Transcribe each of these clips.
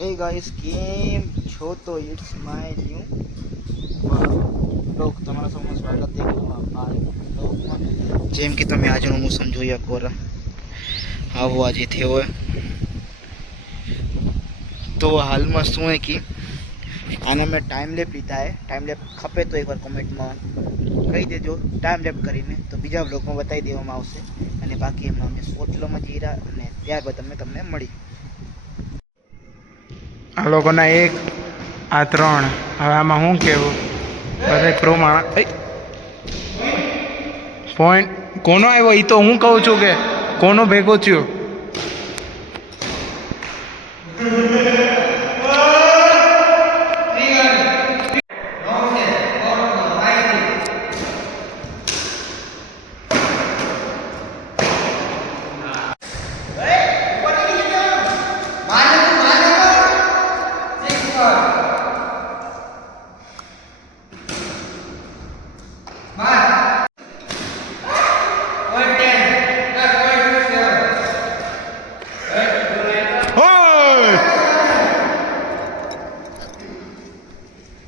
Hey guys, કેમ છો? તો ઇટ્સ માય ન્યૂ બ્લોગ તમારા સૌનું સ્વાગત છે બ્લોગમાં. જેમ કે તમે આજનું મોસમ જોઈ શકો આવો આજે થયો હોય તો હાલમાં શું હે કે આને મેં ટાઈમ લેપ લીધા હે. ટાઈમ લેપ ખપે તો એકવાર કોમેન્ટમાં કહી દેજો ટાઈમ લેપ કરીને, તો બીજા બ્લોગમાં બતાવી દેવામાં આવશે. અને બાકી એમાં અમે સોટલોમાં જઈ રહ્યા અને ત્યારબાદ તમને મળી. આ લોકોના 1 આ 3 હવે આમાં શું કહેવું બધા પ્રમાણ પોઈન્ટ કોનો આવ્યો એ તો હું કહું છું કે કોનો ભેગો થયો.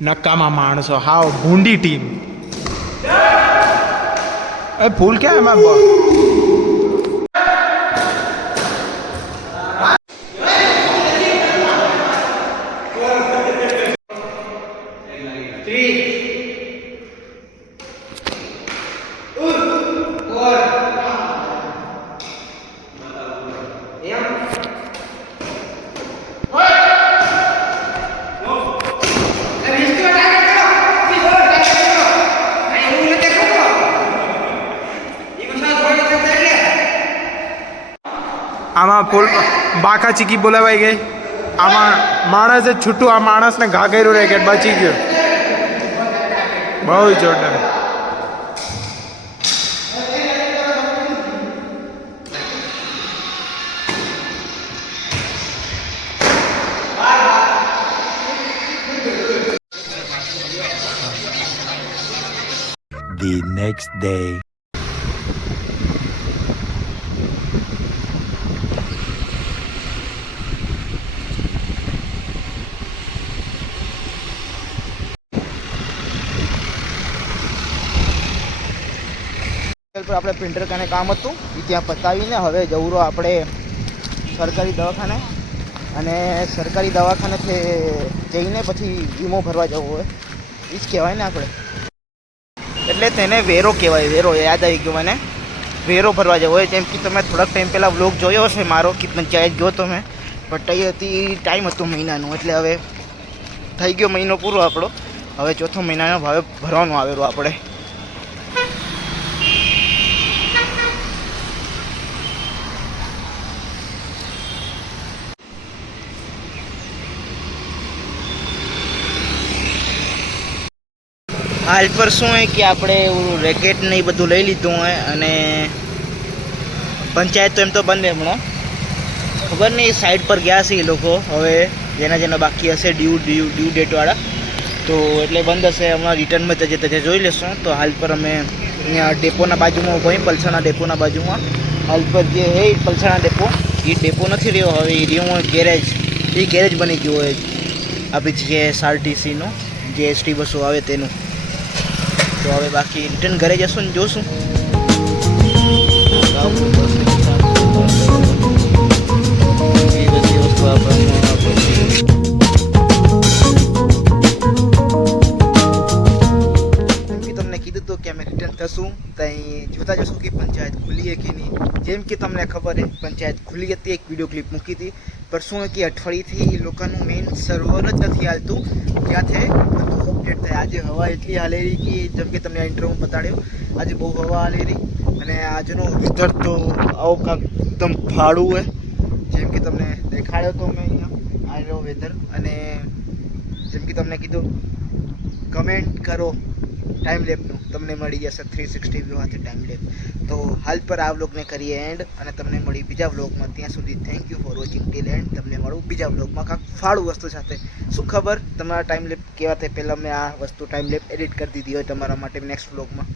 નકામા માણસો, હાવ ભૂંડી ટીમ. એ ફૂલ ક્યાં એમાં આમાં ફૂલ બાકા ચીકી બોલાવાઈ ગઈ. આમાં માણસ જ છૂટું આ માણસને ઘા કર્યું રેકેટ બચી ગયો. બહુ જોરદાર. The next day. પર આપણે પ્રિન્ટર કાને કામ હતું એ ત્યાં પતાવીને હવે જવું આપણે સરકારી દવાખાને. અને સરકારી દવાખાનેથી જઈને પછી વીમો ભરવા જવું હોય એ જ કહેવાય ને આપણે, એટલે તેને વેરો કહેવાય. વેરો યાદ આવી ગયો મને, વેરો ભરવા જવો હોય. જેમ કે તમે થોડાક ટાઈમ પહેલાં વ્લોગ જોયો હશે મારો કે પંચાયત ગયો તો મેં, પટાઈ હતી, ટાઈમ હતો મહિનાનો. એટલે હવે થઈ ગયો મહિનો પૂરો આપણો, હવે ચોથો મહિનાનો ભાવે ભરવાનો આવેલો આપણે. હાલ પર શું હોય કે આપણે રેકેટ ને એ બધું લઈ લીધું હોય અને પંચાયત તો એમ તો બંધ હમણાં, ખબર નહીં સાઈડ પર ગયા છે એ લોકો. હવે જેના બાકી હશે ડ્યુ ડેટવાળા તો એટલે બંધ હશે. હમણાં રિટર્નમાં જજે જોઈ લેશું. તો હાલ પર અમે અહીંયા ડેપોના બાજુમાં ઊભા હોય, પલસાણા ડેપોના બાજુમાં. હાલ પર જે હે પલસાણા ડેપો, એ ડેપો નથી રહ્યો, હવે એ રહ્યો હોય ગેરેજ. એ ગેરેજ બની ગયું હોય આપણી જે SRTCનું જે ST બસો આવે તેનું. તો હવે બાકી રિટર્ન ઘરે જશું ને જોશું. એ બધી વસ્તુ તમને કીધું હતું કે અમે રિટર્ન થશું ત્યાં જોતા જશું કે પંચાયત ખુલી કે નહીં. જેમ કે તમને ખબર છે પંચાયત ખુલી હતી, એક વિડીયો ક્લિપ મૂકી હતી. પણ શું કે અઠવાડિયેથી લોકોનું મેઇન સર્વર જ નથી હાલતું, ત્યાંથી બધું અપડેટ થાય. આજે હવા એટલી હાલેરી કે જેમ કે તમને ઇન્ટરવ્યૂ બતાડ્યો, આજે બહુ હવા હાલેરી. અને આજનો વેધર તો આવો કાંક એકદમ ફાળું હોય, જેમ કે તમને દેખાડ્યો તો મેં અહીંયા આવેલો વેધર. અને જેમ કે તમને કીધું કમેન્ટ કરો ટાઈમ લેપનું, તમને મળી જશે 360 વ્યૂ સાથે ટાઈમ લેપ. તો હાલ પર આ વ્લોગને કરીએ એન્ડ, અને તમને મળી બીજા વ્લોગમાં. ત્યાં સુધી thank you for watching till end. તમને મળું બીજા વ્લોગમાં કાંક ફાળું વસ્તુ સાથે. શું ખબર તમારા ટાઈમ લેપ કેવા થાય, પહેલાં મેં આ વસ્તુ ટાઈમ લેપ એડિટ કરી દીધી હોય તમારા માટે નેક્સ્ટ વ્લોગમાં.